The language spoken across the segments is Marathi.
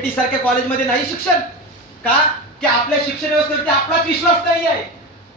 सारख्या कॉलेजमध्ये नाही शिक्षण का की आपल्या शिक्षण व्यवस्थेवरती आपलाच विश्वास नाही आहे।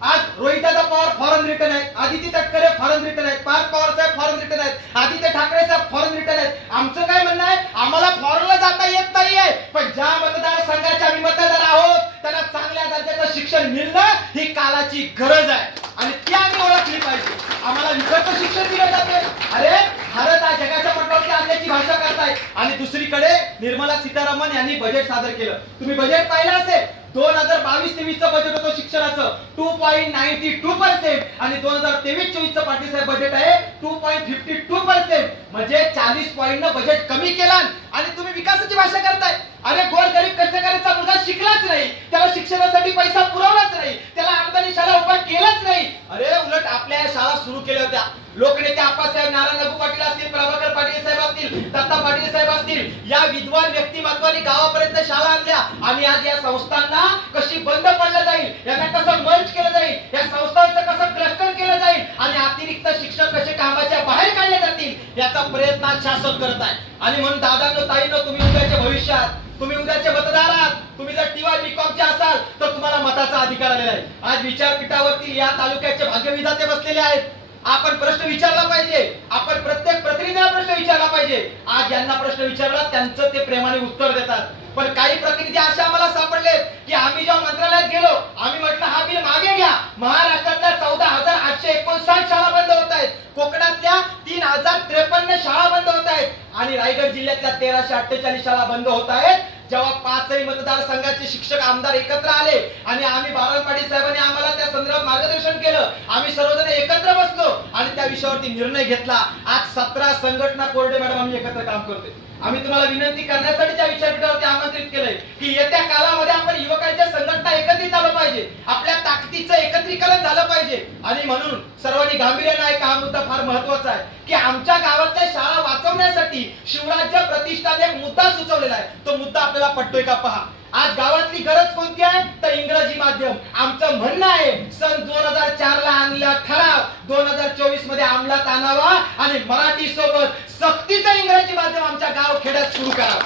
आज रोहितदादा पवार फॉरेन रिटर्न आहेत, आदित्य तटकरे फॉरेन रिटर्न आहेत, पार्थ पवार साहेब फॉरेन रिटर्न आहेत, आदित्य ठाकरे साहेब फॉरेन रिटर्न आहेत। आमचं काय म्हणणं आहे, आम्हाला फॉरेनला जाता येत नाहीये, पण ज्या मतदारसंघाचे आम्ही मतदार आहोत त्यांना चांगल्या दर्जाचं शिक्षण मिळणं ही काळाची गरज आहे आणि ती आम्ही ओळखली पाहिजे। आम्हाला विकत शिक्षण दिलं जाते। अरे भारत हा जगाच्या पटलावरती आणण्याची भाषा करताय आणि दुसरीकडे निर्मला सीतारामन यांनी बजेट सादर केलं। तुम्ही बजेट पाहिलं असेल, 2022-23 चं बजेट होतं शिक्षणाचं 2.92% आणि 2023-24 चं पाटील साहेब बजेट आहे 2.52%, म्हणजे 40 पॉइंटनं बजेट कमी केलं आणि तुम्ही विकासाची भाषा करताय। अरे गोरगरीब कष्टकऱ्याचा मुलगा शिकलाच नाही, त्याला शिक्षणासाठी पैसा पुरवलाच नाही, त्याला अनुदानित शाळा उभा केलाच नाही। अरे उलट आपल्या शाळा सुरू केल्या होत्या। लोकनेते आप्पासाहेब नारायण नागू पाटील असतील, प्रभाकर पाटील साहेब असतील, दत्ता पाटील साहेब असतील, या विद्वान व्यक्तिमत्वांनी गावापर्यंत शाळा आणल्या आणि आज या संस्थांना कशी बंद पडलं जाईल, यांना कसं मर्ज केलं जाईल, या संस्थांचं कसं क्लस्टर केलं जाईल आणि अतिरिक्त शिक्षक कसे कामाच्या बाहेर काढले जातील याचा प्रयत्न शासन करत आहे। आणि म्हणून दादांनो ताईंनो, तुम्ही उद्याच्या भविष्यात, तुम्ही उद्याचे मतदार आहात, तुम्ही जर टी.वाय. बी.कॉमचे असाल तर तुम्हाला मताचा अधिकार आलेला आहे। आज विचारपीठावरती या तालुक्याचे भाग्यविधाते बसलेले आहेत। आपण प्रश्न विचारला पाहिजे, आपण प्रत्येक प्रतिनिधीला प्रश्न विचारला पाहिजे। आज ज्यांना प्रश्न विचारला त्यांचं ते प्रेमाने उत्तर देतात, पण काही प्रतिनिधी असे आम्हाला सापडले की आम्ही जेव्हा मंत्रालयात गेलो, आम्ही म्हटलं हा बिल मागे घ्या। महाराष्ट्रातल्या 14,859 शाळा बंद होत आहेत, कोकणातल्या 3,053 शाळा बंद होत आहेत आणि रायगड जिल्ह्यातल्या 1,348 शाळा बंद होत आहेत। जेव्हा 5ही मतदारसंघाचे शिक्षक आमदार एकत्र आले आणि आम्ही बारावी पाटील साहेबांनी आम्हाला त्या संदर्भात मार्गदर्शन केलं, आम्ही सर्वजण एकत्र बसलो आणि त्या विषयावरती निर्णय घेतला। आज 17 संघटना कोरडे मॅडम आम्ही एकत्र काम करतोय। आम्ही तुम्हाला विनंती करण्यासाठी त्या विचारपीठावरती आमंत्रित केलंय की येत्या काळामध्ये आपण युवकांच्या संघटना एकत्रित आलं पाहिजे, आपल्या ताकदीचं एकत्रीकरण झालं पाहिजे आणि म्हणून सर्वांनी गांभीर्याने ऐका, हा मुद्दा फार महत्त्वाचा आहे की आमच्या गावातल्या शाळा वाचवण्यासाठी शिवराज्य प्रतिष्ठाने एक मुद्दा सुचवलेला आहे। तो मुद्दा आपल्याला पटतोय का पहा। आज गावातली गरज कोणती आहे तर इंग्रजी माध्यम। आमचं म्हणणं आहे सन 2004 ला आणलेला ठराव 2024 मध्ये अंमलात आणावा आणि मराठी सोबत सक्तीचं इंग्रजी माध्यम आमच्या गाव खेड्यात सुरू करावं।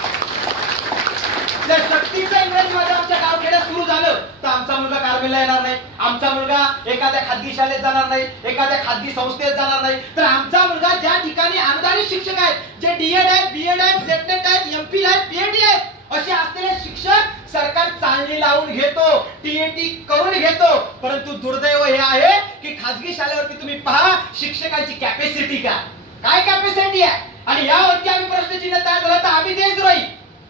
जर सक्तीचं इंग्रजी माध्यम आमच्या गाव खेड्यात सुरू झालं तर आमचा मुलगा कार्मेलला येणार नाही, आमचा मुलगा एखाद्या खाजगी शाळेत जाणार नाही, एखाद्या खाजगी संस्थेत जाणार नाही, तर आमचा मुलगा ज्या ठिकाणी अनुदानित शिक्षक आहेत, जे डीएड आहेत, बीएड आहेत, सेटनेट आहेत, एमपील आहेत, पीएटी आहेत, असे असलेले शिक्षक सरकार चालणी लावून घेतो, टीएटी करून घेतो। परंतु दुर्दैव हे आहे की खाजगी शाळेवरती तुम्ही पहा शिक्षकांची कॅपॅसिटी काय कॅपॅसिटी आहे आणि यावरती आम्ही प्रश्नचिन्ह तयार झाला तर आम्ही देशद्रोही,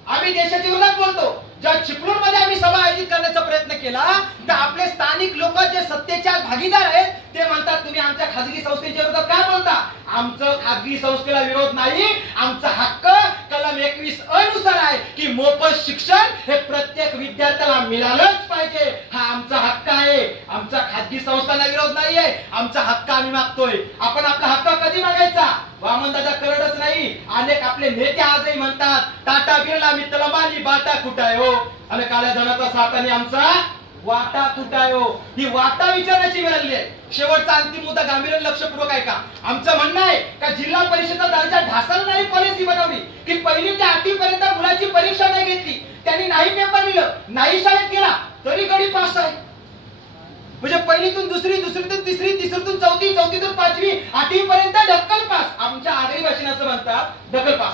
आम्ही देशाच्या विरोधात बोलतो। जेव्हा चिपळूण मध्ये आम्ही सभा आयोजित करण्याचा प्रयत्न केला तर आपले स्थानिक लोक जे सत्तेच्या भागीदार आहेत ते म्हणतात तुम्ही आमच्या खाजगी संस्थेच्या विरोधात काय बोलता। आमचं खाजगी संस्थेला विरोध नाही, आमचा हक्क कलम 21 अनुसार आहे की मोफत शिक्षण हे प्रत्येक विद्यार्थ्याला मिळालंच पाहिजे, हा आमचा हक्क आहे। आमचा खाजगी संस्थांना विरोध नाहीये, आमचा हक्क आम्ही मागतोय। आपण आपला हक्क कधी मागायचा, वामनदादा करडच नाही, अनेक आपले नेते आजही म्हणतात टाटा बिर्ला मित्तल अंबानी बाटा कुठाय हो आणि काळ्या धनाचा साठाने आमचा वाटा कुठाय हो। ही वाटा विचारण्याची वेळ आली आहे। शेवटचा अंतिम मुद्दा गांभीर्याने लक्षपूर्वक ऐका। आमचं म्हणणं आहे का जिल्हा परिषदेचा दर्जा ढासळणारी पॉलिसी बनवली की 1ली ते 8वी पर्यंत मुलाची परीक्षा नाही घेतली, त्यांनी नाही पेपर दिलं, नाही शाळेत गेला तरी गडी पास आहे। म्हणजे 1लीतून 2री, 2रीतून 3री, 3रीतून 4थी, 4थीतून 5वी, 8वी पर्यंत ढक्कल पास। आमच्या आगरी भाषेत असं म्हणतात ढकल पास।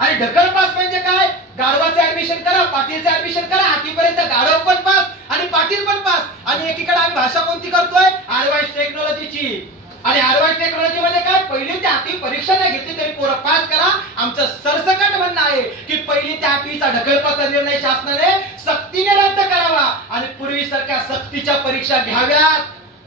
आणि ढकल पास म्हणजे काय, गाढवाचं ऍडमिशन करा, पाटीलचं ऍडमिशन करा, 8वी पर्यंत गाढव पण पास आणि पाटील पण पास। आणि एकीकडे आम्ही भाषा कोणती करतोय ऍडव्हान्स टेक्नॉलॉजीची। आणि ऍडव्हान्स टेक्नॉलॉजी मध्ये काय, 1ली ते 8वी परीक्षा नाही घेतली तरी पोरं पास करा। आमचं सरसकट म्हणणं आहे की 1ली ते 8वीचा ढकलपासचा निर्णय शासनाने सक्तीने रद्द करावा आणि पूर्वीसारख्या सक्तीच्या परीक्षा घ्याव्यात,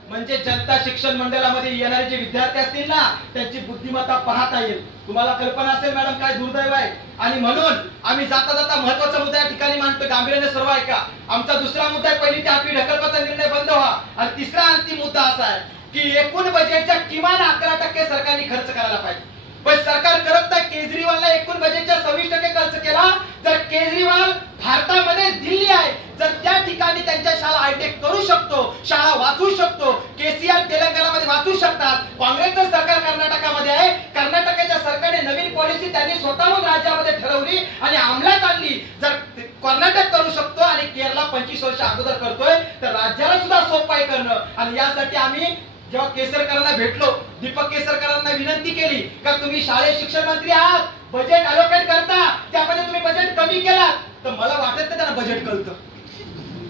म्हणजे जनता शिक्षण मंडळामध्ये येणारे जे विद्यार्थी असतील ना त्यांची बुद्धिमत्ता पाहता येईल। तुम्हाला कल्पना असेल मॅडम काय दुर्दैव आहे। आणि म्हणून आम्ही जाता जाता महत्त्वाचा मुद्दा या ठिकाणी मांडतो, गांभीर्याने सर्व ऐका। आमचा दुसरा मुद्दा आहे 1ली ते 8वी ढकलपासचा निर्णय बंद व्हा आणि तिसरा अंतिम मुद्दा असा आहे की एकूण बजेटच्या किमान 11% सरकारने खर्च करायला पाहिजे, पण सरकार करत नाही। केजरीवालने एकूण बजेटच्या 26% खर्च केला। जर केजरीवाल भारतामध्ये दिल्ली आहे, जर त्या ठिकाणी त्यांच्या शाळा हायटेक करू शकतो, शाळा वाचवू शकतो, केसीआर तेलंगणामध्ये वाचू शकतात, काँग्रेसचं सरकार कर्नाटकामध्ये आहे, कर्नाटकाच्या सरकारने नवीन पॉलिसी त्यांनी स्वतःहून राज्यामध्ये ठरवली आणि अंमलात आणली. जर कर्नाटक करू शकतो आणि केरला 25 वर्ष अगोदर करतोय तर राज्याला सुद्धा सोपं आहे करणं. आणि यासाठी आम्ही जेव्हा केसरकरांना भेटलो, दीपक केसरकरांना विनंती केली का तुम्ही शालेय शिक्षण मंत्री आहात, बजेट अलोकेट करता, त्यामध्ये तुम्ही बजेट कमी केला. तर मला वाटत नाही त्यांना बजेट कळतं,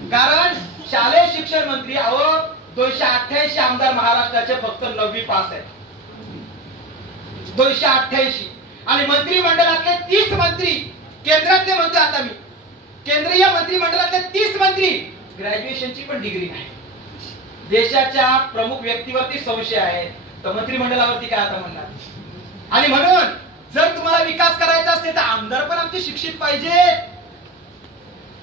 कारण शालेय शिक्षण मंत्री 288 आमदार महाराष्ट्राचे फक्त 9वी पास आहेत, 288. आणि मंत्रिमंडळातले 30 मंत्री, केंद्रातले म्हणतो आता मी, केंद्रीय मंत्रिमंडळातले 30 मंत्री ग्रॅज्युएशनची पण डिग्री नाही. देशाच्या प्रमुख व्यक्तीवरती संशय आहे तर मंत्रिमंडळावरती काय आता म्हणणार. आणि म्हणून जर तुम्हाला विकास करायचा असेल तर आमदार पण आमचे शिक्षित पाहिजे.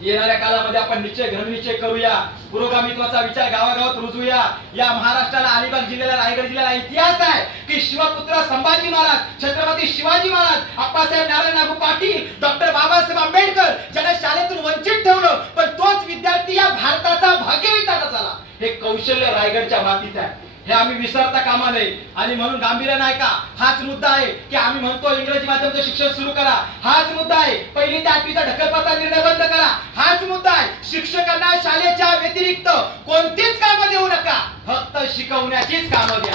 येणाऱ्या काळामध्ये आपण घननिश्चय करूया, पुरोगामित्वाचा विचार गावागावात रुजवूया. या महाराष्ट्राला, अलिबाग जिल्ह्याला, रायगड जिल्ह्याला इतिहास आहे की शिवपुत्र संभाजी महाराज, छत्रपती शिवाजी महाराज, अप्पासाहेब नारायण नागू पाटील, डॉक्टर बाबासाहेब आंबेडकर ज्यांना शाळेतून वंचित ठेवलं, पण तोच विद्यार्थी या भारताचा भाग्यविधाता झाला. हे कौशल्य रायगडच्या मातीत आहे, हे आम्ही विसरता कामा नये. आणि म्हणून गांभीर्य नाही का, हाच मुद्दा आहे की आम्ही म्हणतो इंग्रजी माध्यमाचं शिक्षण सुरू करा, हाच मुद्दा आहे 1ली ते 8वीचा ढकलपाचा निर्णय बंद करा, हाच मुद्दा आहे शिक्षकांना शाळेच्या व्यतिरिक्त कोणतीच कामं देऊ नका, फक्त शिकवण्याचीच कामं द्या,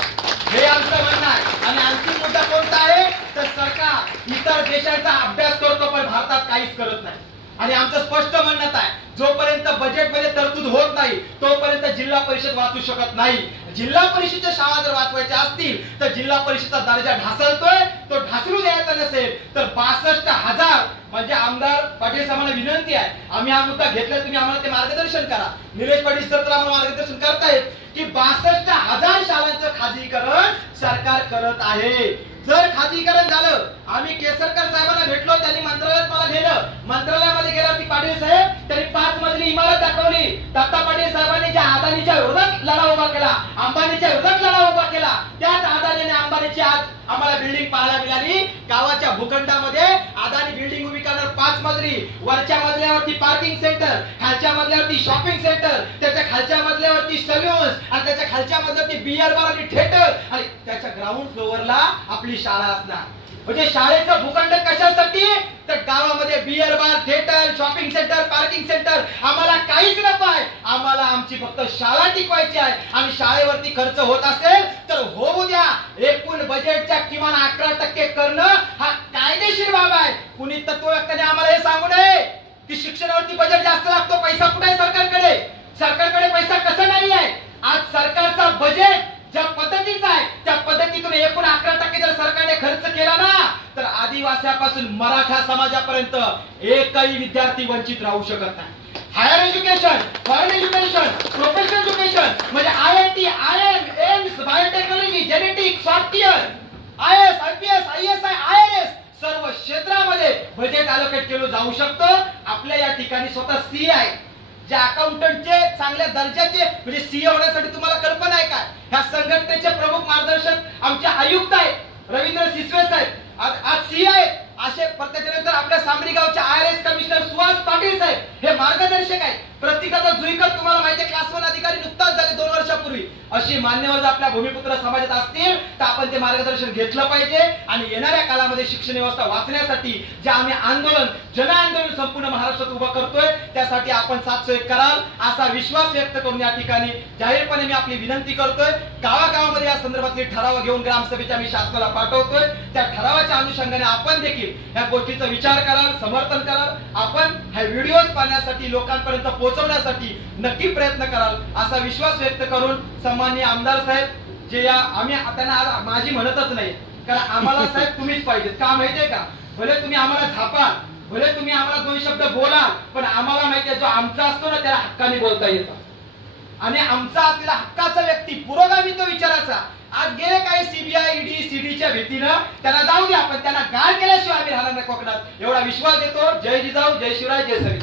हे आमचं म्हणणं आहे. आणि अंतिम मुद्दा कोणता आहे तर सरकार इतर देशांचा अभ्यास करतो पण भारतात काहीच करत नाही. आणि आमचं स्पष्ट म्हणणं आहे, जोपर्यंत बजेटमध्ये तरतूद होत नाही तोपर्यंत जिल्हा परिषद वाचू शकत नाही. जिल्हा परिषदच्या शाळा जर वाचवायच्या असतील तर जिल्हा परिषदचा दर्जा ढासळतोय, तो ढासळू द्यायचा नसेल तर 62,000 म्हणजे आमदार पाटील साहेबांना विनंती आहे, आम्ही हा मुद्दा घेतला, तुम्ही आम्हाला ते मार्गदर्शन करा. निलेश पाटील सर तर आम्हाला मार्गदर्शन करतायत की 62,000 शाळांचं खाजगीकरण सरकार करत आहे. जर खाजगीकरण झालं, आम्ही केसरकर साहेबांना भेटलो, त्यांनी मंत्रालयात मला नेलं, मंत्रालयामध्ये गेल्यावरती पाटील साहेब त्यांनी 5 मजली इमारत दाखवली. दत्ता पाटील साहेबांनी ज्या अदानीच्या विरोधात लढा उभा केला, अंबानीच्या विरोधात लढा उभा केला, त्याच अदानी आणि अंबानीची आज आम्हाला बिल्डिंग पाहायला मिळाली. गावाच्या भूखंडामध्ये अदानी बिल्डिंग उभी करणार 5 मजली, वरच्या मजल्यावरती पार्किंग सेंटर, खालच्या मजल्यावरती शॉपिंग सेंटर, त्याच्या खालच्या मजल्यावरती सलून्स आणि त्याच्या खालच्या मजल्यावरती बियर बार आणि थिएटर आणि त्याच्या ग्राउंड फ्लोअरला आपली शाळा असणार. म्हणजे शाळेचं भूखंड कशासाठी तर गावामध्ये beer bar, theatre, shopping centre, parking centre आम्हाला काहीच नको आहे, आम्हाला आमची फक्त शाळा टिकवायची आहे. आणि शाळेवरती खर्च होत असेल तर होऊ द्या, एकूण बजेटच्या किमान 11% करणं हा कायदेशीर बाब आहे. कुणी तत्वव्यक्त्याने आम्हाला हे सांगू नये की शिक्षणावरती बजेट जास्त लागतो, पैसा कुठे आहे सरकारकडे, सरकारकडे पैसा कसा नाही आहे. आज सरकारचा बजेट ज्या पद्धतीचा आहे त्या पद्धतीतून एकूण 11% जर सरकारने खर्च केला ना तर आदिवासीपासून मराठा समाजापर्यंत एकही विद्यार्थी वंचित राहू शकत नाही. Higher education, foreign education, professional education म्हणजे IIT, IIM, AIIMS, biotechnology, genetics, software, IAS, IPS, ISI, IRS सर्व क्षेत्रामध्ये बजेट अलोकेट केलं जाऊ शकतं. आपल्या या ठिकाणी स्वतः CA आहे, जे अकाउंटंटचे चांगल्या दर्जाचे म्हणजे CA होण्यासाठी तुम्हाला कल्पना आहे का, ह्या संघटनेचे प्रमुख मार्गदर्शक आमचे आयुक्त आहेत रवींद्र सिसवे साहेब, आज CA आहेत. असे त्याच्यानंतर आपल्या सामरी गावचे IRS कमिशनर सुहास पाटील साहेब हे मार्गदर्शक आहेत. प्रत्येकाचा जुईकर तुम्हाला माहिती आहे, क्लास 1 अधिकारी नुकताच झाले 2 वर्षापूर्वी. अशी मान्यवर जर आपल्या भूमिपुत्र समाजात असतील तर आपण ते मार्गदर्शन घेतलं पाहिजे. आणि येणाऱ्या काळामध्ये शिक्षण व्यवस्था वाचण्यासाठी जे आम्ही आंदोलन, जन आंदोलन संपूर्ण महाराष्ट्रात उभं करतोय त्यासाठी आपण साथ सोय कराल असा विश्वास व्यक्त करून या ठिकाणी जाहीरपणे मी आपली विनंती करतोय. गावागावामध्ये या संदर्भातले ठराव घेऊन ग्रामसभेच्या मी शासनाला पाठवतोय. त्या ठरावाच्या अनुषंगाने आपण देखील ह्या गोष्टीचा विचार कराल, समर्थन कराल. आपण हा व्हिडिओ पाहण्यासाठी, लोकांपर्यंत पोहोचवण्यासाठी नक्की प्रयत्न कराल असा विश्वास व्यक्त करून सन्माननीय आमदार साहेब जे या आम्ही त्यांना आज माझी म्हणतच नाही, कारण आम्हाला साहेब तुम्हीच पाहिजेत. का माहितीये का, भले तुम्ही आम्हाला झापाल, भले तुम्ही आम्हाला 2 शब्द बोलाल, पण आम्हाला माहिती आहे जो आमचा असतो ना त्याला हक्काने बोलता येतं. आणि आमचा असलेला हक्काचा व्यक्ती, पुरोगामित्व विचाराचा, आज गेले काही CBI, ED, CDच्या भीतीनं त्यांना जाऊ द्या, पण त्यांना गाळ केल्याशिवाय आम्ही राहणार नाही कोकणात, एवढा विश्वास देतो. जय जिजाऊ, जय शिवराय, जय सरी.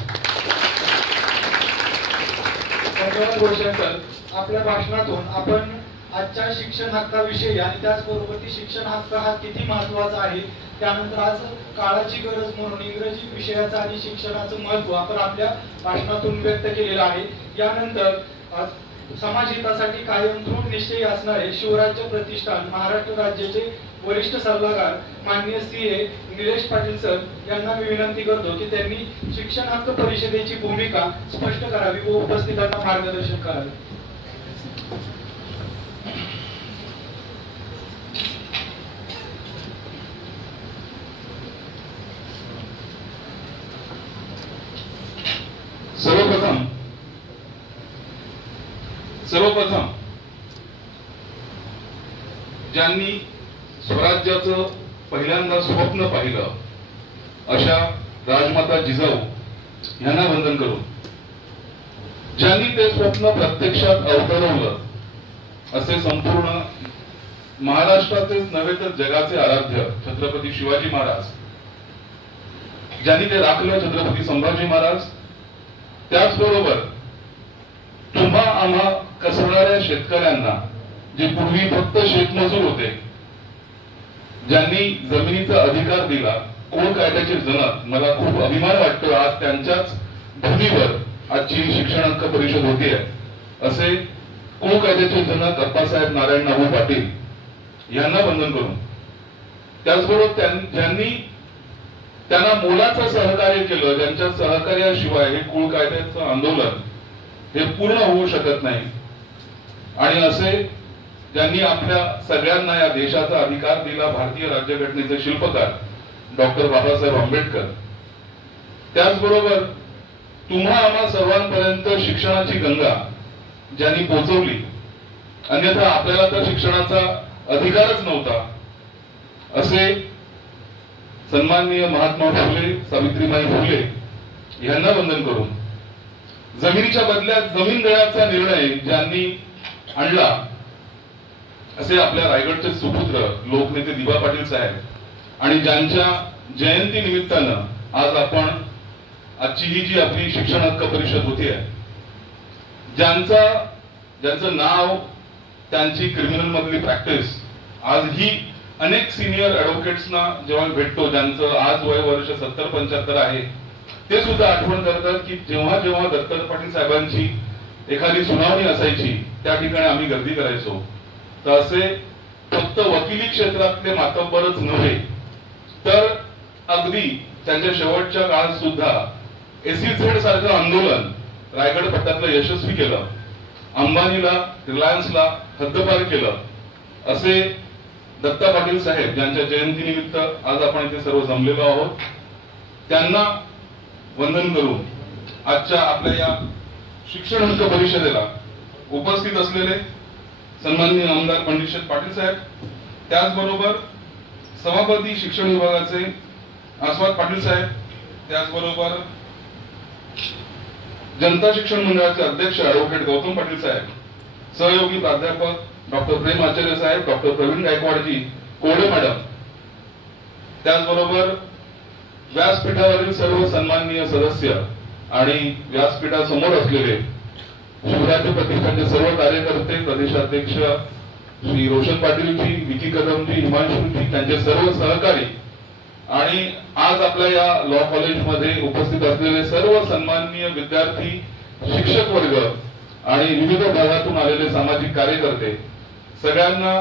आपल्या भाषणातून आपण आजच्या शिक्षण हक्काविषयी आणि त्याचबरोबर ती शिक्षण हक्क हा किती महत्वाचा आहे, त्यानंतर आज काळाची गरज म्हणून इंग्रजी विषयाचं आणि शिक्षणाचं महत्व आपण आपल्या भाषणातून व्यक्त केलेलं आहे. यानंतर समाज हितासाठी कायम दृढ निश्चयी असणारे शिवराज्य प्रतिष्ठान महाराष्ट्र राज्याचे वरिष्ठ सल्लागार माननीय CA निलेश पाटील सर यांना मी विनंती करतो की त्यांनी शिक्षण हक्क परिषदेची भूमिका स्पष्ट करावी व उपस्थितांना मार्गदर्शन करावे. सर्वप्रथम ज्यांनी स्वराज्याचं पहिल्यांदा स्वप्न पाहिलं अशा राजमाता जिजाऊ यांना वंदन करू. ज्यांनी ते स्वप्न प्रत्यक्षात अवतरवलं असे संपूर्ण महाराष्ट्राचेच नव्हे तर जगाचे आराध्य छत्रपती शिवाजी महाराज, ज्यांनी ते राखलं छत्रपती संभाजी महाराज, त्याचबरोबर तुम्हा आम्हा कसणाऱ्या शेतकऱ्यांना जे पूर्वी फक्त शेतमजूर होते, ज्यांनी जमिनीचा अधिकार दिला, कोण कायद्याचे जनक, मला खूप अभिमान वाटतो आज त्यांच्याच भूमीवर आजची शिक्षण हक्क परिषद होतीये. असे कोण कायद्याचे जनक अप्पासाहेब नारायण नाहू पाटील यांना वंदन करून, त्याचबरोबर ज्यांनी त्यांना मोलाचं सहकार्य केलं, ज्यांच्या सहकार्याशिवाय हे कुळ कायद्याचं आंदोलन हे पूर्ण होऊ शकत नाही, आणि असे ज्यांनी आपल्या सगळ्यांना या देशाचा अधिकार दिला, भारतीय राज्यघटनेचे शिल्पकार डॉक्टर बाबासाहेब आंबेडकर, त्याचबरोबर तुम्हा आम्हा सर्वांपर्यंत शिक्षणाची गंगा ज्यांनी पोहोचवली, अन्यथा आपल्याला तर शिक्षणाचा अधिकारच नव्हता, असे सन्माननीय महात्मा फुले सावित्रीबाई फुले यांना वंदन करून, जमिनीच्या बदल्यात जमीन देण्याचा निर्णय ज्यांनी आणला असे आपल्या रायगडचे सुपुत्र लोकनेते दिबा पाटील साहेब, आणि ज्यांच्या जयंती निमित्तानं आज आपण आजची ही जी आपली शिक्षण हक्क परिषद होती आहे, ज्यांचं नाव, त्यांची क्रिमिनल मधली प्रॅक्टिस आज ही अनेक सिनियर ऍडव्होकेट्सना जेव्हा भेटतो, ज्यांचं आज वय वर्ष 70-75 आहे, ते सुद्धा आठवण करतात की जेव्हा जेव्हा दत्तात्रय पाटील साहेबांची एखादी सुनावणी असायची त्या ठिकाणी आम्ही गर्दी करायचो. तर असे फक्त वकिली क्षेत्रातले मातब्बरच नव्हे तर अगदी त्यांच्या शेवटच्या काळात सुद्धा SEZ सारखं आंदोलन रायगड पट्ट्यातलं यशस्वी केलं, अंबानीला, रिलायन्सला हद्दपार केलं. असे दत्ता पाटील साहेब ज्यांच्या जयंतीनिमित्त आज आपण इथे सर्व जमलेलो आहोत, त्यांना वंदन करून आजच्या आपल्या या शिक्षण हक्क परिषदेला उपस्थित असलेले सन्माननीय आमदार पंडित पाटील साहेब, त्याचबरोबर सभापती शिक्षण विभागाचे आस्वाद पाटील साहेब, त्याचबरोबर जनता शिक्षण मंडळाचे अध्यक्ष ऍडव्होकेट गौतम पाटील साहेब, सहयोगी प्राध्यापक डॉक्टर प्रेम आचार्य साहेब, डॉक्टर प्रवीण गायकवाडजी, कोडे मॅडम, त्याचबरोबर व्यासपीठावरील सर्व सन्माननीय सदस्य आणि व्यासपीठासमोर असलेले शिवराज्य प्रतिष्ठानचे सर्व कार्यकर्ते, प्रदेशाध्यक्ष श्री रोशन पाटीलजी, विकी कदमजी, हिमांशुजी, त्यांचे सर्व सहकारी, आणि आज आपल्या या लॉ कॉलेजमध्ये उपस्थित असलेले सर्व सन्माननीय विद्यार्थी, शिक्षक वर्ग आणि विविध भागातून आलेले सामाजिक कार्यकर्ते, सगळ्यांना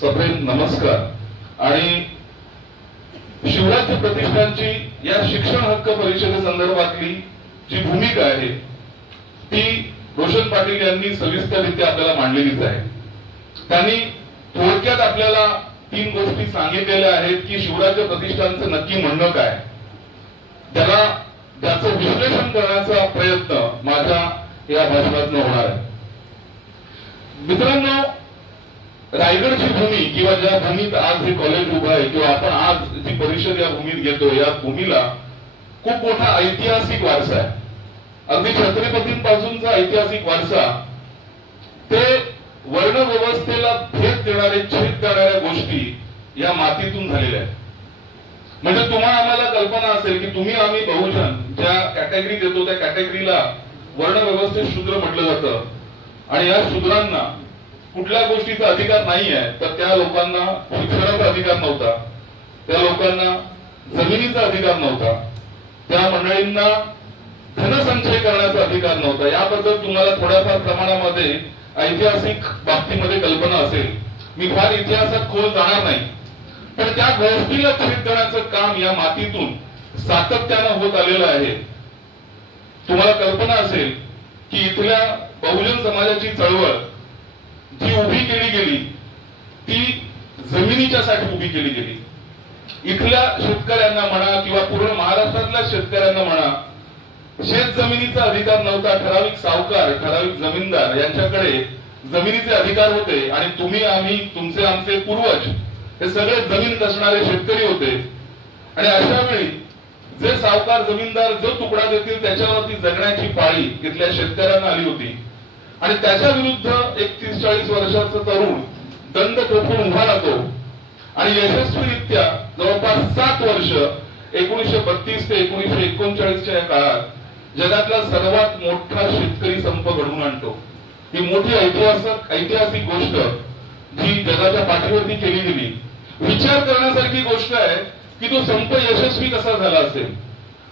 सप्रेम नमस्कार. आणि शिवराज्य प्रतिष्ठानची या शिक्षण हक्क परिषदेसंदर्भातली जी भूमिका आहे ती रोशन पाटील यांनी सविस्तररित्या आपल्याला मांडलेलीच आहे. त्यांनी थोडक्यात आपल्याला 3 गोष्टी सांगितलेल्या आहेत की शिवराज्य प्रतिष्ठानचं नक्की म्हणणं काय, त्याचं विश्लेषण करण्याचा प्रयत्न माझ्या या भाषणातून होणार आहे. मित्रांनो, रायगडची भूमी किंवा ज्या भूमीत आज हे कॉलेज उभं आहे किंवा आपण आज जी परिषद या भूमीत घेतो, या भूमीला खूप मोठा ऐतिहासिक वारसा आहे. अगदी छत्रपतींपासूनचा ऐतिहासिक वारसा ते वर्ण व्यवस्थेला भेद देणारे, छेद करणाऱ्या गोष्टी या मातीतून झालेल्या आहेत. म्हणजे तुम्हाला आम्हाला कल्पना असेल की तुम्ही आम्ही बहुजन ज्या कॅटेगरीत येतो त्या कॅटेगरीला वर्ण व्यवस्थेत शूद्र म्हटलं जातं, आणि या शूद्रांना कुठल्या गोष्टीचा अधिकार नाही आहे, तर त्या लोकांना शिक्षणाचा अधिकार नव्हता, त्या लोकांना जमिनीचा अधिकार नव्हता, त्या मंडळींना धनसंचय करण्याचा अधिकार नव्हता. याबद्दल तुम्हाला थोड्याफार प्रमाणामध्ये ऐतिहासिक बाबतीमध्ये कल्पना असेल. मी फार इतिहासात खोल जाणार नाही, पण त्या गोष्टीला छेद देण्याचं काम या मातीतून सातत्यानं होत आलेलं आहे. तुम्हाला कल्पना असेल की इथल्या बहुजन समाजाची चळवळ जी उभी केली गेली ती जमिनीच्या साठी उभी केली गेली. इथल्या शेतकऱ्यांना म्हणा किंवा पूर्ण महाराष्ट्रातल्या शेतकऱ्यांना म्हणा, शेत जमिनीचा अधिकार नव्हता. ठराविक सावकार, ठराविक जमीनदार यांच्याकडे जमिनीचे अधिकार होते आणि तुम्ही, आम्ही, तुमचे, आमचे पूर्वज हे सगळे जमीन कसणारे शेतकरी होते. आणि अशा वेळी जे सावकार जमीनदार जो तुकडा देतील त्याच्यावरती जगण्याची पाळी इथल्या शेतकऱ्यांना आली होती. आणि त्याच्या विरुद्ध एक 30-40 वर्षाचा तरुण दंड ठोकून उभा राहतो आणि यशस्वीरित्या जवळपास 7 वर्ष 1932 ते 1939 या काळात जगातला सर्वात मोठा शेतकरी संप घडवून आणतो. ही मोठी ऐतिहासिक गोष्ट जी जगाच्या पाठीवरती केली गेली. विचार करण्यासारखी गोष्ट आहे की तो संप यशस्वी कसा झाला असेल.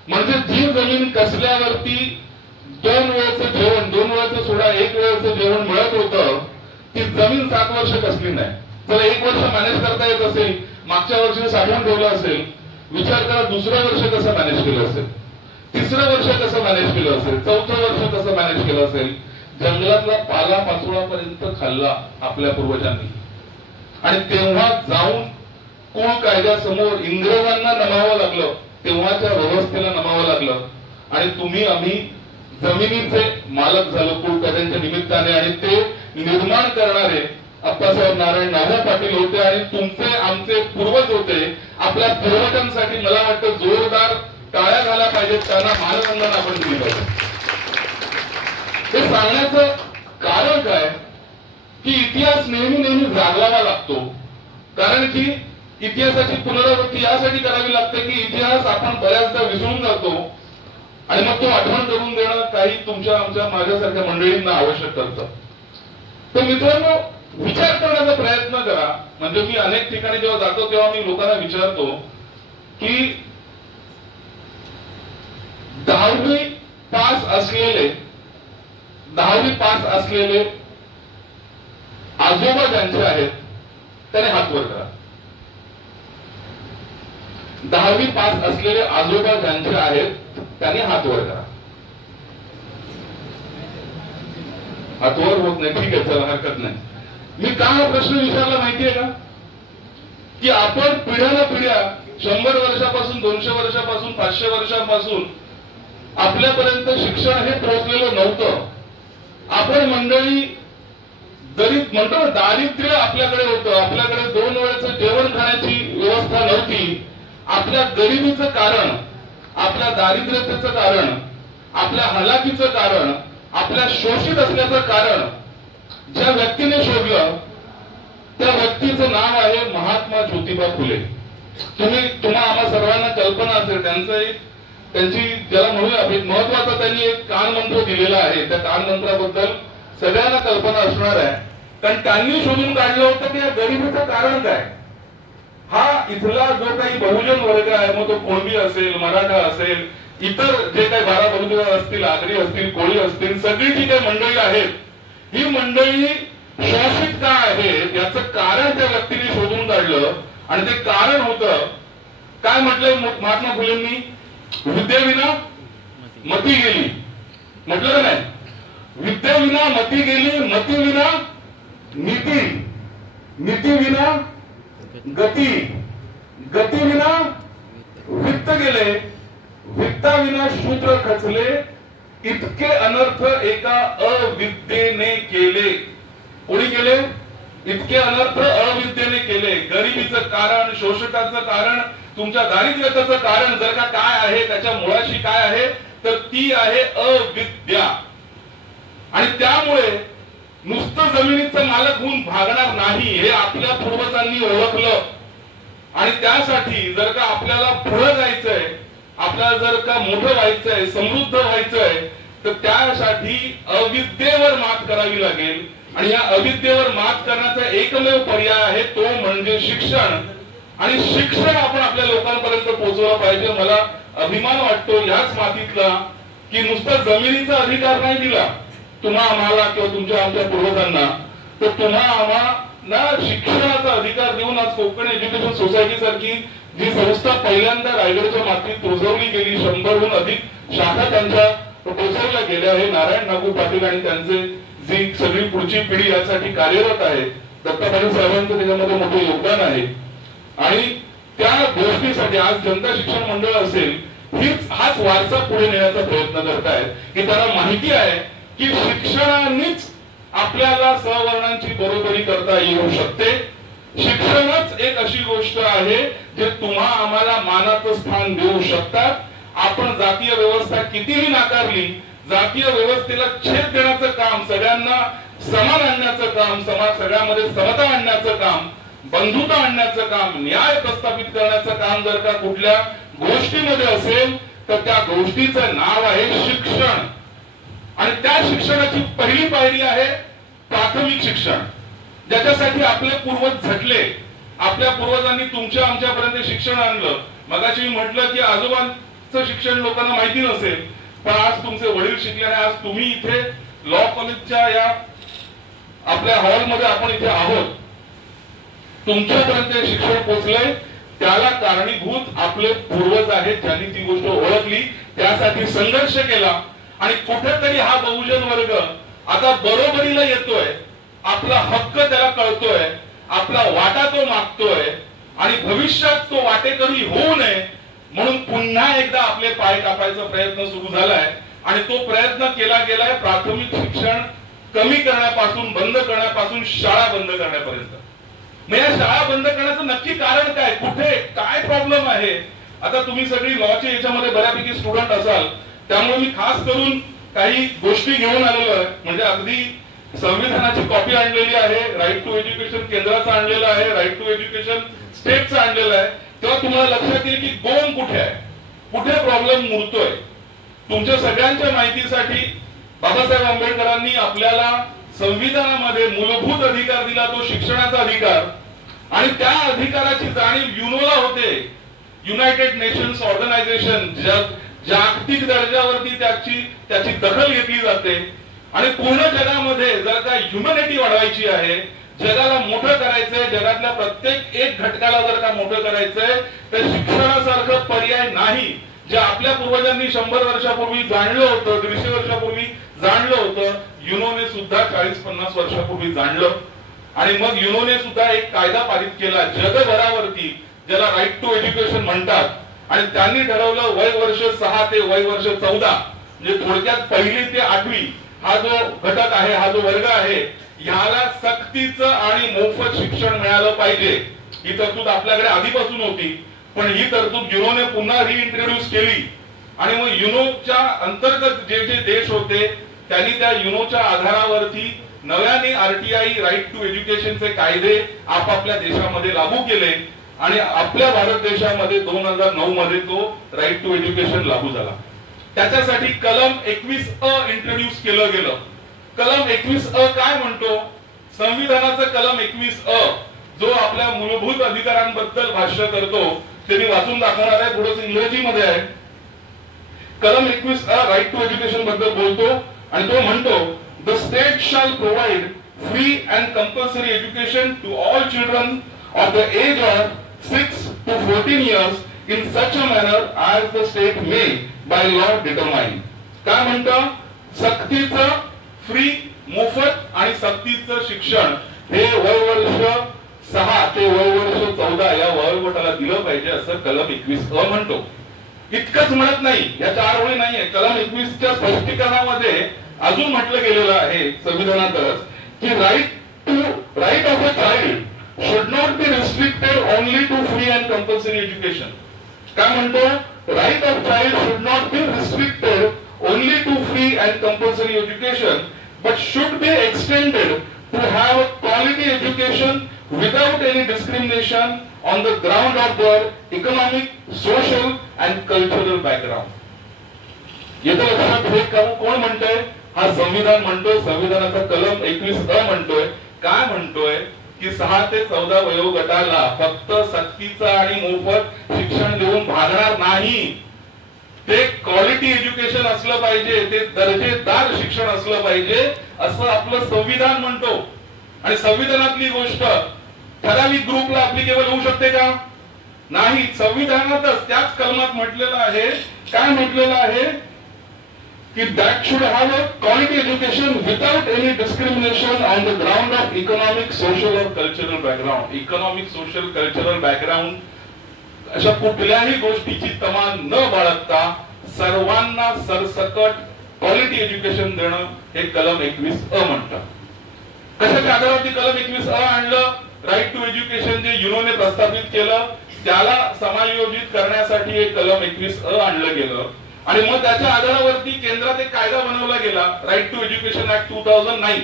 म्हणजे जी जमीन कसल्यावरती 2 वेळचं जेवण, 2 वेळचं सोडा 1 वेळचं जेवण मिळत होतं, ती जमीन 7 वर्ष कसली नाही. चला 1 वर्ष मॅनेज करता येत असेल, मागच्या वर्षी साठवून ठेवलं असेल, विचार करा दुसरं वर्ष कसं मॅनेज केलं असेल, तिसरं वर्ष कसं मॅनेज केलं असेल, चौथं वर्ष कसं मॅनेज केलं असेल. जंगलातला पाला पाचोळापर्यंत खाल्ला आपल्या पूर्वजांनी. आणि तेव्हा जाऊन कुळ कायद्यासमोर इंग्रजांना नमावं लागलं, तेव्हाच्या व्यवस्थेला नमावं लागलं. आणि तुम्ही, आम्ही जमिनीचे मालक झालो कुळ कायद्यांच्या निमित्ताने. आणि ते निर्माण करणारे अप्पासाहेब नारायण नाना पाटील होते आणि तुमचे, आमचे पूर्वज होते. आपल्या पूर्वजांसाठी मला वाटतं जोरदार टाळ्या झाल्या पाहिजेत, त्यांना मानवंदना आपण दिली पाहिजे. हे सांगण्याचं कारण काय की इतिहास नेहमी जागवावा लागतो. कारण की इतिहासाची पुनरावृत्ती यासाठी करावी लागते की इतिहास आपण बऱ्याचदा विसरून जातो आणि मग तो आठवण करून देणं काही तुमच्या, आमच्या, माझ्यासारख्या मंडळींना आवश्यक करतं. तर मित्रांनो, विचार करण्याचा प्रयत्न करा. म्हणजे मी अनेक ठिकाणी जेव्हा जातो तेव्हा मी लोकांना विचारतो की 10वी पास असलेले आजोबा ज्यांचे आहेत त्याने हात वर करा. 10वी पास असलेले आजोबा ज्यांचे आहेत त्याने हात वर करा. हात वर होत नाही, ठीक आहे, चला हरकत नाही. मी का हा प्रश्न विचारला माहितीये का की आपण पिढ्या 100 वर्षापासून, 200 वर्षापासून, 500 वर्षापासून आपल्यापर्यंत शिक्षण हे पोहोचलेलं नव्हतं. आपण मंडळी गरीब म्हणतो ना, दारिद्र्य आपल्याकडे होतं. आपल्याकडे 2 वेळेचं जेवण खाण्याची व्यवस्था नव्हती. आपल्या गरिबीचं कारण, आपल्या दारिद्र्यतेचं कारण, आपल्या हलाखीचं कारण, आपल्या शोषित असल्याचं कारण ज्या व्यक्तीने शोधलं त्या व्यक्तीचं नाव आहे महात्मा ज्योतिबा फुले. तुम्हा आम्हा सर्वांना कल्पना असेल त्यांची ज्याला म्हणूया महत्वाचा त्यांनी एक कानमंत्र दिलेला आहे. त्या कानमंत्राबद्दल सगळ्यांना कल्पना असणार आहे. कारण त्यांनी शोधून काढलं होतं की या गरिबीचं कारण काय. हा इथला जो काही बहुजन वर्ग आहे, मग तो कोळंबी असेल, मराठा असेल, इतर जे काही 12 बलुतेदार असतील, आगरी असतील, कोळी असतील, सगळी जी काही मंडळी आहेत, ही मंडळी शोषित का आहेत याचं कारण त्या व्यक्तीने शोधून काढलं. आणि ते कारण होतं काय म्हटलंय महात्मा फुलेंनी, विद्येविना मती गेली. म्हटलं का नाही, विद्येविना मती गेली, मतीविना नीती, नीतीविना गती, गतीविना वित्त गेले, वित्ताविना शूद्र खचले, इतके अनर्थ एका अविद्येने केले. कोणी केले? इतके अनर्थ अविद्येने केले. गरिबीचं कारण, शोषकाचं कारण, तुमच्या दारिद्र्याचं कारण जर का काय आहे, त्याच्या मुळाशी काय आहे, तर ती आहे अविद्या. आणि त्यामुळे नुसतं जमिनीचं मालक होऊन भागणार नाही हे आपल्या पूर्वजांनी ओळखलं. आणि त्यासाठी जर का आपल्याला पुढे जायचंय, आपल्याला जर का मोठं व्हायचंय, समृद्ध व्हायचंय, तर त्यासाठी अविद्येवर मात करावी लागेल. आणि या अविद्येवर मात करण्याचा एकमेव पर्याय आहे तो म्हणजे शिक्षण. आणि शिक्षण आपण आपल्या लोकांपर्यंत पोहोचवलं पाहिजे. मला अभिमान वाटतो याच मातीतला की नुसता जमिनीचा अधिकार नाही दिला तुम्हा आम्हाला किंवा तुमच्या आमच्या पूर्वजांना, तर तुम्हा आम्हा ना शिक्षणाचा अधिकार देऊन आज कोकण एज्युकेशन सोसायटी सारखी जी संस्था पहिल्यांदा रायगडच्या मातीत रुजवली गेली, 100हून अधिक शाखा त्यांच्या टोचवल्या गेल्या आहे. नारायण नागू पाटील आणि त्यांचे जी सगळी पुढची पिढी यासाठी कार्यरत आहे. दत्ता पाटील साहेबांचं त्याच्यामध्ये मोठं योगदान आहे. आणि त्या गोष्टीसाठी आज जनता शिक्षण मंडळ असेल हाच वारसा पुढे नेण्याचा प्रयत्न करतायत की त्यांना माहिती आहे की शिक्षणानेच आपल्याला सवर्णांची बरोबरी करता येऊ शकते. शिक्षणच एक अशी गोष्ट आहे जे तुम्हा आम्हाला मानाचं स्थान देऊ शकतात. आपण जातीय व्यवस्था कितीही नाकारली, जातीय व्यवस्थेला छेद देण्याचं काम, सगळ्यांना समान आणण्याचं काम, सगळ्यामध्ये समता आणण्याचं काम, बंधुता आणण्याचं काम, न्याय प्रस्थापित करण्याचं काम जर का कुठल्या गोष्टीमध्ये असेल तर त्या गोष्टीचं नाव आहे शिक्षण. आणि त्या शिक्षणाची पहिली पायरी आहे प्राथमिक शिक्षण, ज्याच्यासाठी आपले पूर्वज झटले. आपल्या पूर्वजांनी तुमच्या आमच्यापर्यंत शिक्षण आणलं. मगाशी मी म्हटलं की आजोबांचं शिक्षण लोकांना माहिती नसेल, पण आज तुमचे वडील शिकले आणि आज तुम्ही इथे लॉ कॉलेजच्या या आपल्या हॉलमध्ये आपण इथे आहोत. तुमच्यापर्यंत शिक्षण पोहोचलंय त्याला कारणीभूत आपले पूर्वज आहेत, ज्यांनी ती गोष्ट ओळखली, त्यासाठी संघर्ष केला. आणि कुठेतरी हा बहुजन वर्ग आता बरोबरीला येतोय, आपला हक्क त्याला कळतोय, आपला वाटा तो मागतोय आणि भविष्यात तो वाटेकरी होऊ नये म्हणून पुन्हा एकदा आपले पाय कापायचा प्रयत्न सुरू झालाय. आणि तो प्रयत्न केला गेलाय प्राथमिक शिक्षण कमी करण्यापासून, बंद करण्यापासून शाळा बंद करण्यापर्यंत. मग या शाळा बंद करण्याचं नक्की कारण काय, कुठे काय प्रॉब्लेम आहे? आता तुम्ही सगळी लॉच्या याच्यामध्ये बऱ्यापैकी स्टुडंट असाल, त्यामुळे मी खास करून काही गोष्टी घेऊन आलेलो आहे. म्हणजे अगदी संविधानाची कॉपी आणलेली आहे, राईट टू एज्युकेशन केंद्राचा आणलेला आहे, राईट टू एज्युकेशन स्टेटचा आणलेला आहे. तेव्हा तुम्हाला लक्षात येईल की गोम कुठे आहे, कुठे प्रॉब्लेम मुरतोय. तुमच्या सगळ्यांच्या माहितीसाठी बाबासाहेब आंबेडकरांनी आपल्याला संविधानामध्ये मूलभूत अधिकार दिला, तो शिक्षणाचा अधिकार. आणि त्या अधिकाराची जाणीव युनोला होते. युनायटेड नेशन्स ऑर्गनायझेशन जागतिक दर्जावरती त्याची दखल घेतली जाते. आणि पूर्ण जगामध्ये जर का ह्युमॅनिटी वाढवायची आहे, जगाला मोठं करायचंय, जगातल्या प्रत्येक एक घटकाला जर का मोठं करायचंय, तर शिक्षणासारखं पर्याय नाही. जे आपल्या पूर्वजांनी 100 वर्षापूर्वी जाणलं होतं, 150 वर्षापूर्वी जाणलं होतं, युनोने सुद्धा 40-50 वर्षापूर्वी जाणलं. आणि मग युनोने सुद्धा एक कायदा पारित केला जगभरावरती, ज्याला राईट टू एज्युकेशन म्हणतात. आणि त्यांनी ठरवलं वय वर्ष 6 ते वय वर्ष 14, म्हणजे थोडक्यात 1ली ते 8वी हा जो घटक आहे, हा जो वर्ग आहे, याला सक्तीचं आणि मोफत शिक्षण मिळालं पाहिजे. ही तरतूद आपल्याकडे आधीपासून होती, पण ही तरतूद युनोने पुन्हा रिइंट्रोड्यूस केली. आणि मग युनोच्या अंतर्गत जे जे देश होते त्यांनी त्या युनोच्या आधारावरती नव्याने आरटीआय राईट टू एज्युकेशनचे कायदे आपापल्या देशामध्ये लागू केले. आणि आपल्या भारत देशामध्ये 2009 मध्ये तो राईट टू एज्युकेशन लागू झाला. त्याच्यासाठी कलम 21A इंट्रोड्यूस केलं गेलं. कलम 21A काय म्हणतो? संविधानाचं कलम 21A जो आपल्या मूलभूत अधिकारांबद्दल भाष्य करतो, ते मी वाचून दाखवणार आहे, थोडंसं इंग्रजीमध्ये आहे. कलम 21A राईट टू एज्युकेशन बद्दल बोलतो आणि तो म्हणतो, the state shall provide free and compulsory education to all children of the age of 6 to 14 years in such a manner as the state may by law determine. काय म्हणतं? सक्तीचं फ्री, मोफत आणि सक्तीचं शिक्षण हे वय वर्ष 6 ते वय वर्ष 14 या वयोगटाला दिलं पाहिजे असं कलम 21A म्हणतो. इतकंच म्हणत नाही, या 4 ओळी नाहीये. कलम 21च्या स्पष्टीकरणामध्ये अजून म्हटलं गेलेलं आहे संविधानातच की right of a child should not be restricted only to free and compulsory education. काय म्हणतो? Right of child should not be restricted only to free and compulsory education, but should be extended to have a quality education without any discrimination on the ground of their economic, social and cultural background. येतं लक्षात हे कोण म्हणतोय? हा संविधान म्हणतोय. संविधानाचा कलम 21A म्हणतोय. काय म्हणतोय की 6 ते 14 वयोगटाला फक्त सक्तीचं आणि मोफत शिक्षण देऊन भागणार नाही. ते क्वालिटी एज्युकेशन असलं पाहिजे, ते दर्जेदार शिक्षण असलं पाहिजे असं आपलं संविधान म्हणतो. आणि संविधानातली गोष्ट ठराविक ग्रुपला अप्लिकेबल होऊ शकते का? नाही. संविधानातच त्याच कलमात म्हटलेलं आहे, काय म्हटलेलं आहे की that should have a quality education without any discrimination on the ground of economic, social और cultural background. Economic, social, cultural background अशा कुठल्याही गोष्टीची तमा न बाळगता सर्वांना सरसकट क्वालिटी एज्युकेशन देणं हे कलम 21 अ म्हणतात. कशाच्या आधारावरती कलम 21 अ आणलं? राईट टू एज्युकेशन जे युनोने प्रस्थापित केलं त्याला समायोजित करण्यासाठी हे कलम 21 अ आणलं गेलं आणि मग त्याच्या आधारावरती केंद्रात एक कायदा बनवला गेला, राईट टू एज्युकेशन ऍक्ट 2009.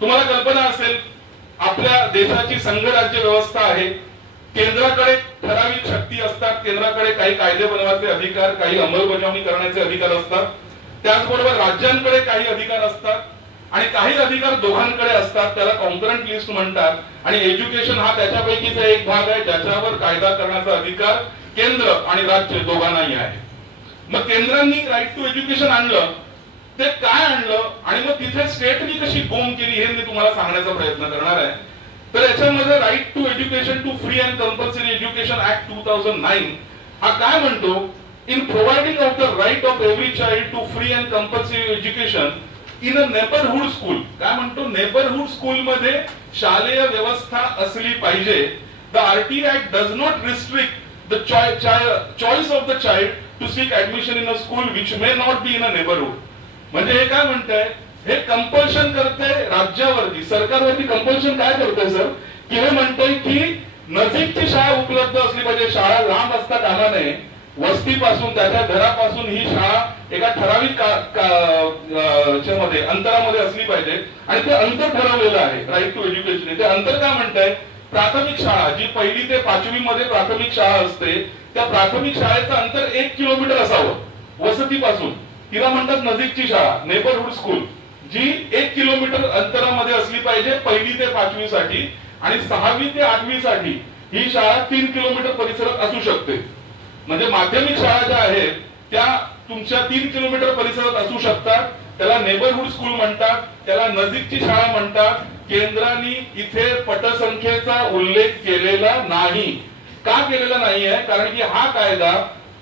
तुम्हाला कल्पना असेल आपल्या देशाची संघराज्य व्यवस्था आहे. केंद्राकडे ठराविक शक्ती असतात, केंद्राकडे काही कायदे बनवायचे अधिकार, काही अंमलबजावणी करण्याचे अधिकार असतात. त्याचबरोबर राज्यांकडे काही अधिकार असतात आणि काही अधिकार दोघांकडे असतात. त्याला कॉन्करंट लिस्ट म्हणतात आणि एज्युकेशन हा त्याच्यापैकीचा एक भाग आहे ज्याच्यावर कायदा करण्याचा अधिकार केंद्र आणि राज्य दोघांनाही आहे. मग केंद्रांनी राईट टू एज्युकेशन आणलं, ते काय आणलं आणि मग तिथे स्टेटनी कशी बोंब केली हे मी तुम्हाला सांगण्याचा प्रयत्न करणार आहे. तर याच्यामध्ये right to education to free and compulsory education act 2009 हा काय म्हणतो, in providing of the right of every child to free and compulsory education in a neighbourhood school. काय म्हणतो, नेबरहुड स्कूल मध्ये शालेय व्यवस्था असली पाहिजे. The RT act does not restrict the choice of the child to seek admission in a school which may not be in a neighbourhood. म्हणजे हे काय म्हणतंय, हे कंपल्शन करते राज्यावरती, सरकारवरती कंपल्शन काय करते सर, की हे म्हणतंय की नजीकची शाळा उपलब्ध असली पाहिजे. शाळा लांब असता कामा नये, वस्तीपासून त्याच्या घरापासून ही शाळा एका ठराविक अंतरामध्ये असली पाहिजे आणि ते अंतर ठरवलेलं आहे राईट टू एज्युकेशन. ते अंतर काय म्हणतंय, प्राथमिक शाळा जी 1ली ते 5वी मध्ये प्राथमिक शाळा असते त्या प्राथमिक शाळेचं अंतर 1 किलोमीटर असावं वसतीपासून. तिला म्हणतात नजीकची शाळा, नेबरहुड स्कूल, जी 1 किलोमीटर अंतरामध्ये असली पाहिजे 1ली ते 5वी साठी आणि 6वी ते 8वी साठी ही शाळा 3 किलोमीटर परिसरात असू शकते. म्हणजे माध्यमिक शाळा ज्या आहेत त्या तुमच्या 3 किलोमीटर परिसरात असू शकतात. त्याला नेबरहुड स्कूल म्हणतात, त्याला नजीकची शाळा म्हणतात. केंद्राने इथे पटसंख्येचा उल्लेख केलेला नाही. का केलेला नाहीये, कारण की हा कायदा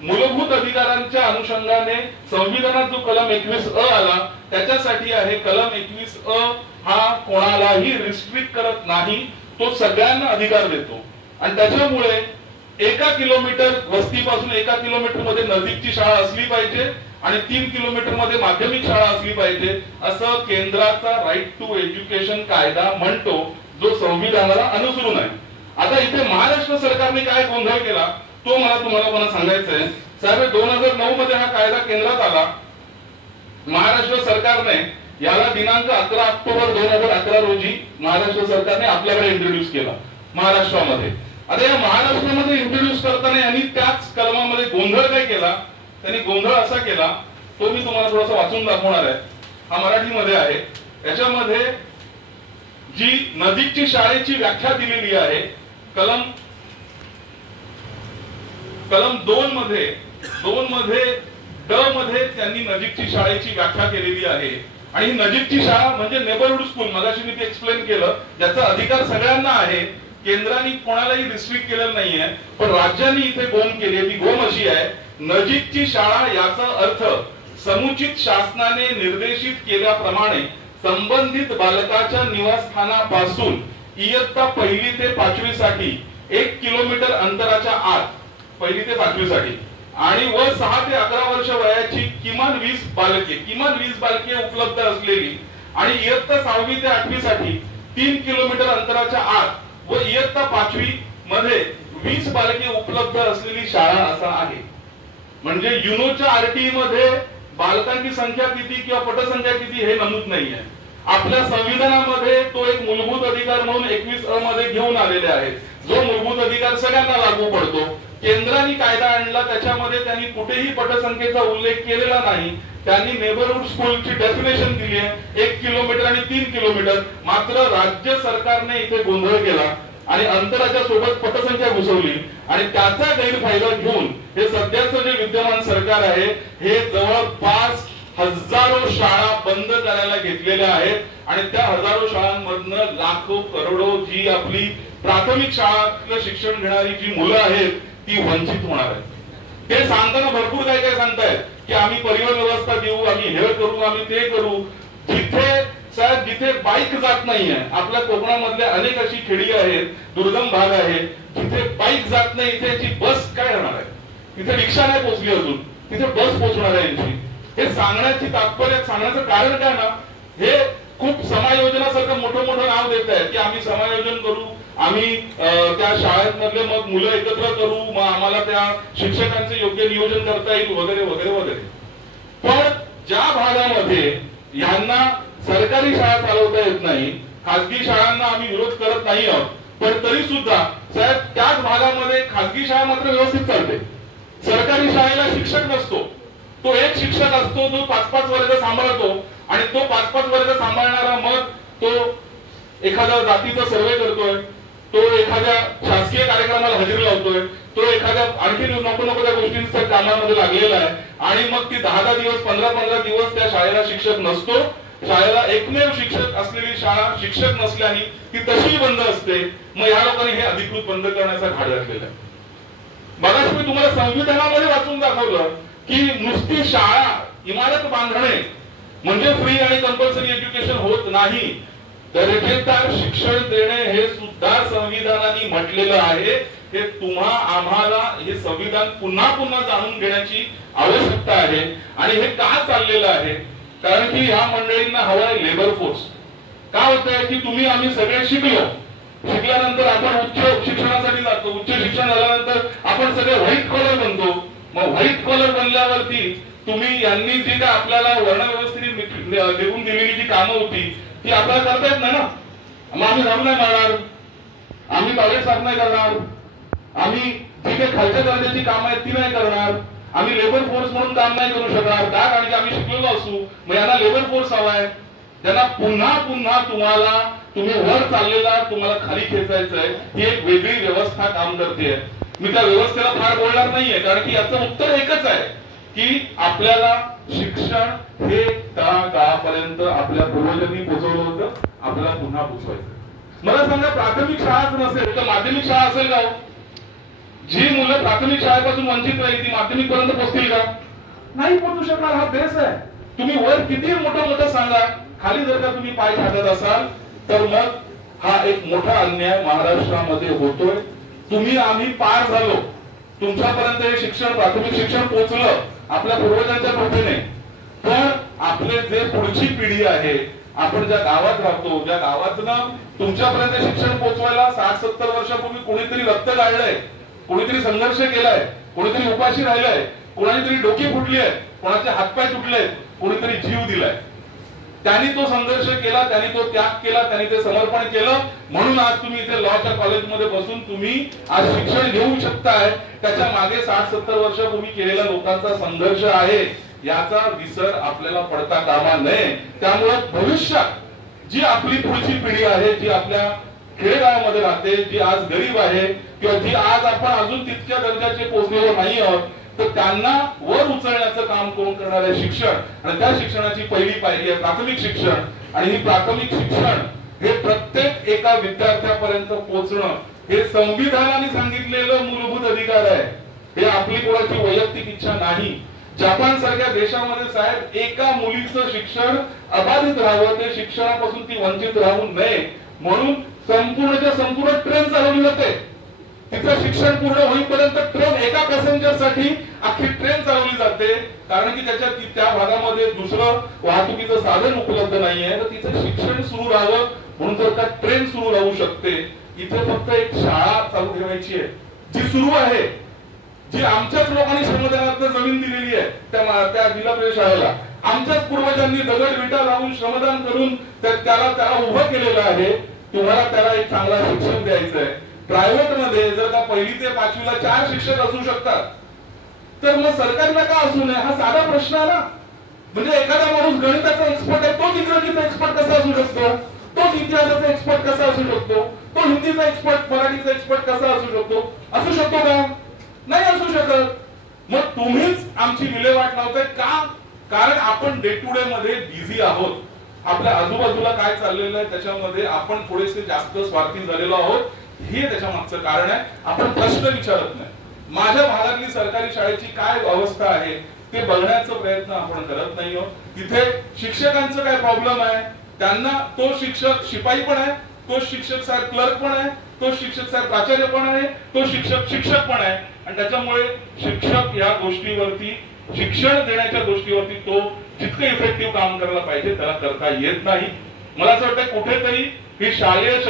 मूलभूत अधिकारांच्या अनुषंगाने संविधानात जो कलम 21 अ आला त्याच्यासाठी आहे. कलम 21 अ हा कोणालाही रिस्ट्रिक्ट करत नाही, तो सगळ्यांना अधिकार देतो आणि त्याच्यामुळे 1 किलोमीटर वस्तीपासून 1 किलोमीटर मध्ये नजीकची शाळा असली पाहिजे आणि 3 किलोमीटर मध्ये माध्यमिक शाळा असली पाहिजे असं केंद्राचा राईट टू एज्युकेशन कायदा म्हणतो, जो संविधानाला अनुसरून आहे. आता इथे महाराष्ट्र सरकारने काय गोंधळ केला तो मला तुम्हाला सांगायचं आहे. साहेब 2009 मध्ये हा कायदा केंद्रात आला. महाराष्ट्र सरकारने याला दिनांक 11 ऑक्टोबर 2011 रोजी महाराष्ट्र सरकारने आपल्याकडे इंट्रोड्यूस केला महाराष्ट्रामध्ये. आता या महाराष्ट्रामध्ये इंट्रोड्यूस करताना यांनी त्याच कलमामध्ये गोंधळ काय केला, त्यांनी गोंधळ असा केला तो मी तुम्हाला थोडासा वाचून दाखवणार आहे. हा मराठीमध्ये आहे. याच्यामध्ये जी नजीकची शाळेची व्याख्या दिलेली आहे कलम 2 मध्ये ड मध्ये त्यांनी नजीकची शाळेची व्याख्या केलेली आहे. आणि ही नजीकची शाळा म्हणजे नेबरहुड स्कूल, मगाशी मी ते एक्सप्लेन केलं, ज्याचा अधिकार सगळ्यांना आहे. केंद्राने कोणालाही रिस्ट्रिक्ट केलेलं नाहीये, पण राज्यांनी इथे गोम केली. ती गोम अशी आहे, नजीकची शाळा याचा अर्थ समुचित शासनाने निर्देशित केल्याप्रमाणे संबंधित बालकाच्या निवासस्थानापासून इयत्ता 1ली ते 5वी साठी 1 किलोमीटर अंतराच्या आत 1ली ते 5वी साठी आणि व 6 ते 11 वर्ष वयाची किमान 20 बालके उपलब्ध असलेली आणि इयत्ता 6वी ते 8वी साठी 3 किलोमीटर अंतराच्या आत व इयत्ता 5वी मध्ये 20 बालके उपलब्ध असलेली शाळा असा आहे. म्हणजे युनोच्या आरटीई मध्ये बालकांची संख्या किती किंवा पटसंख्या किती हे नमूद नाहीये. आपल्या संविधानामध्ये तो एक मूलभूत अधिकार म्हणून 21 अ मध्ये घेऊन आलेले आहेत, जो मूलभूत अधिकार सगळ्यांना लागू पडतो. केंद्राने कायदा आणला त्याच्यामध्ये त्यांनी कुठेही पटसंख्येचा उल्लेख केलेला नाही. त्यांनी नेबरहुड स्कूलची डेफिनेशन दिली आहे 1 किलोमीटर आणि 3 किलोमीटर. मात्र राज्य सरकारने इथे गोंधळ केला आणि अंतराच्या सोबत पटसंख्या घुसवली आणि त्याचा गैरफायदा घेऊन हे सध्याचं जे विद्यमान सरकार आहे हे जवळपास हजारो शाळा बंद करायला घेतलेल्या आहेत आणि त्या हजारो शाळांमधनं लाखो करोडो जी आपली प्राथमिक शाळातलं शिक्षण घेणारी जी मुलं आहेत ती वंचित होणार आहेत। ते सांगताना भरपूर काय काय सांगतायत की आम्ही परिवहन व्यवस्था देऊ, आम्ही हे करू, आम्ही ते करू। जिथे बाईक जात नाहीये, आपल्या कोकणामधल्या अनेक अशी खेडी आहेत, दुर्गम भाग आहे जिथे बाईक जात नाही, इथे बस काय राहणार आहे? तिथे रिक्षा नाही पोहोचली अजून, तिथे बस पोहोचणार आहे यांची। हे सांगण्याची तात्पर्य, सांगण्याचं कारण काय ना, हे खूप समायोजनासारखं मोठं मोठं नाव देत आहेत की आम्ही समायोजन करू, आम्ही त्या शाळेमधले मग मुलं एकत्र करू, मग आम्हाला त्या शिक्षकांचे योग्य नियोजन करता येईल वगैरे वगैरे वगैरे। पण ज्या भागामध्ये यांना सरकारी शाळा चालवता येत नाही, खासगी शाळांना आम्ही विरोध करत नाही आहोत, पण तरी सुद्धा साहेब त्याच भागामध्ये खासगी शाळा मात्र व्यवस्थित चालते। सरकारी शाळेला शिक्षक नसतो, तो एक शिक्षक असतो जो 5-5 वर्ग सांभाळतो आणि तो 5-5 वर्ग सांभाळणारा मग तो एखाद्या जातीचा सर्वे करतोय, तो एखाद्या शासकीय कार्यक्रमाला हजेरी लावतोय, तो एखाद्या आणखी नको नको त्या गोष्टींच्या कामामध्ये लागलेला आहे आणि मग ती 10-10 दिवस 15-15 दिवस त्या शाळेला शिक्षक नसतो। शाळेला एकमेव शिक्षक असलेली शाळा शिक्षक नसल्याने ती तशी बंद असते। मग या लोकांनी हे अधिकृत बंद करण्याचा घाट घातलेला आहे। मगाशी मी तुम्हाला संविधानामध्ये वाचून दाखवलं की नुसती शाळा इमारत बांधणे म्हणजे फ्री आणि कंपल्सरी एज्युकेशन होत नाही, दर्जेदार शिक्षण देणे हे सुद्धा संविधानाने म्हटलेलं आहे। हे तुम्हा आम्हाला हे संविधान पुन्हा पुन्हा जाणून घेण्याची आवश्यकता आहे। आणि हे का चाललेलं आहे? कारण की ह्या मंडळींना हवाय लेबर फोर्स। का होतंय की तुम्ही आम्ही सगळे शिकल्यानंतर आपण उच्च शिक्षणासाठी जातो, उच्च शिक्षण झाल्यानंतर आपण सगळे व्हाईट कॉलर बनतो। मग व्हाईट कॉलर बनल्यावरती तुम्ही यांनी जी काय आपल्याला वर्णव्यवस्थेने देऊन दिलेली जी कामं होती ती आपल्याला करता येत नाही ना। मग आम्ही झाडू नाही मारणार, आम्ही टॉयलेट साफ नाही करणार, आम्ही जी काही खालच्या दर्जाची कामं आहेत ती नाही करणार, आम्ही लेबर फोर्स म्हणून काम नाही करू शकणार का? कारण की आम्ही शिकलेलो असू। मग यांना लेबर फोर्स हवाय, त्यांना पुन्हा पुन्हा तुम्ही वर चाललेला तुम्हाला खाली खेचायचंय, ही एक वेगळी व्यवस्था काम करते। मी त्या व्यवस्थेला फार बोलणार नाहीये, कारण की याचं उत्तर एकच आहे की आपल्याला शिक्षण हे काळापर्यंत आपल्या पूर्वजांनी पोहोचवलं होतं, आपल्याला पुन्हा पोहोचवायचं। मला सांगा, प्राथमिक शाळाच नसेल तर माध्यमिक शाळा असेल का? जी मुलं प्राथमिक शाळेपासून वंचित राहील ती माध्यमिक पर्यंत पोहोचतील का? नाही पोहोचू शकणार। हा देश आहे। तुम्ही वर किती मोठं मोठं सांगा, खाली जर का तुम्ही पाय टाकत असाल तर मग हा एक मोठा अन्याय महाराष्ट्रामध्ये होतोय। तुम्ही आम्ही पार झालो, तुमच्यापर्यंत हे शिक्षण प्राथमिक शिक्षण पोहोचलं आपल्या पूर्वजांच्या कृपेने, पण आपले जे पुढची पिढी आहे, आपण ज्या गावात राहतो, ज्या गावातनं तुमच्यापर्यंत शिक्षण पोहोचवायला 60-70 वर्षापूर्वी कोणीतरी रक्त गाळलंय, कोणीतरी संघर्ष केलाय, कोणीतरी उपाशी राहिलाय, कोणाची तरी डोकी फुटली आहे, कोणाचे हातपाय तुटले, कोणीतरी जीव दिलाय। त्यांनी तो संघर्ष केला, त्यांनी तो त्याग केला, त्यांनी ते समर्पण केलं, म्हणून आज तुम्ही इथे लॉच्या कॉलेजमध्ये बसून तुम्ही आज शिक्षण घेऊ शकताय। त्याच्या मागे 60-70 वर्षापूर्वी केलेला लोकांचा संघर्ष आहे, याचा विसर आपल्याला पडता कामा नये। त्यामुळे भविष्यात जी आपली पुढची पिढी आहे, जी आपल्या खेडेगावामध्ये राहते, जी आज गरीब आहे किंवा जी आज आपण अजून तितक्या दर्जाचे पोहोचलेलो नाही आहोत, तर त्यांना वर उचलण्याचं काम कोण करणार आहे? शिक्षण। आणि त्या शिक्षणाची पहिली पायरी आहे प्राथमिक शिक्षण। आणि ही प्राथमिक शिक्षण हे प्रत्येक एका विद्यार्थ्यापर्यंत पोहोचणं हे संविधानाने सांगितलेलं मूलभूत अधिकार आहे। हे आपली कोणाची वैयक्तिक इच्छा नाही। जपान सारख्या देशामध्ये साहेब एका मुलीचं शिक्षण अबाधित राहावं, ते शिक्षणापासून ती वंचित राहू नये म्हणून संपूर्ण ट्रेन चालवली जाते। तिचं शिक्षण पूर्ण होईपर्यंत ट्रेन एका पॅसेंजर साठी अख्खी ट्रेन चालवली जाते, कारण की त्या भागामध्ये दुसरं वाहतुकीचं साधन उपलब्ध नाहीये, तर तिचं शिक्षण सुरू राहावं म्हणून तर त्या ट्रेन सुरू राहू शकते। इथे फक्त एक शाळा चालू ठेवायची आहे जी सुरू आहे, जी आमच्याच लोकांनी श्रमदानातून जमीन दिलेली आहे त्या जिल्हा परिषद शाळेला। आमच्याच पूर्वजांनी दगड विटा लावून श्रमदान करून त्याला उभं केलेलं आहे। तुम्हाला त्याला एक चांगला शिक्षण द्यायचं आहे। प्रायव्हेट मध्ये जर का 1ली ते 5वीला 4 शिक्षक असू शकतात, तर मग सरकारला का असू नये? हा साधा प्रश्न आहे ना। म्हणजे एखादा माणूस गणिताचा एक्सपर्ट आहे, तोच इंग्रजीचा एक्सपर्ट कसा असू शकतो? तोच इतिहासाचा एक्सपर्ट कसा असू शकतो? तो हिंदीचा एक्सपर्ट, मराठीचा एक्सपर्ट कसा असू शकतो? असू शकतो का? नाही असू शकत। मग तुम्हीच आमची विल्हेवाट लावताय का? कारण आपण डे टू डे मध्ये बिझी आहोत. आपल्या आजूबाजूला काय चाललेलं आहे त्याच्यामध्ये आपण थोडेसे जास्त स्वार्थी झालेलो आहोत. हे त्याच्या मागचं कारण आहे. आपण प्रश्न विचारत नाही. माझ्या भागातली सरकारी शाळेची काय अवस्था आहे ते बघण्याचा प्रयत्न आपण करत नाही आहोत. तिथे शिक्षकांचं काय प्रॉब्लेम आहे, त्यांना तो शिक्षक शिपाई पण आहे, तो शिक्षक साहेब क्लर्क पण आहे, तो शिक्षक साहेब प्राचार्य पण आहे, तो शिक्षक पण आहे. आणि त्याच्यामुळे शिक्षक या गोष्टीवरती, शिक्षण देण्याच्या गोष्टीवरती तो जितकं इफेक्टिव्ह काम करायला पाहिजे त्याला करता येत नाही. मला असं वाटतं कुठेतरी ही शालेय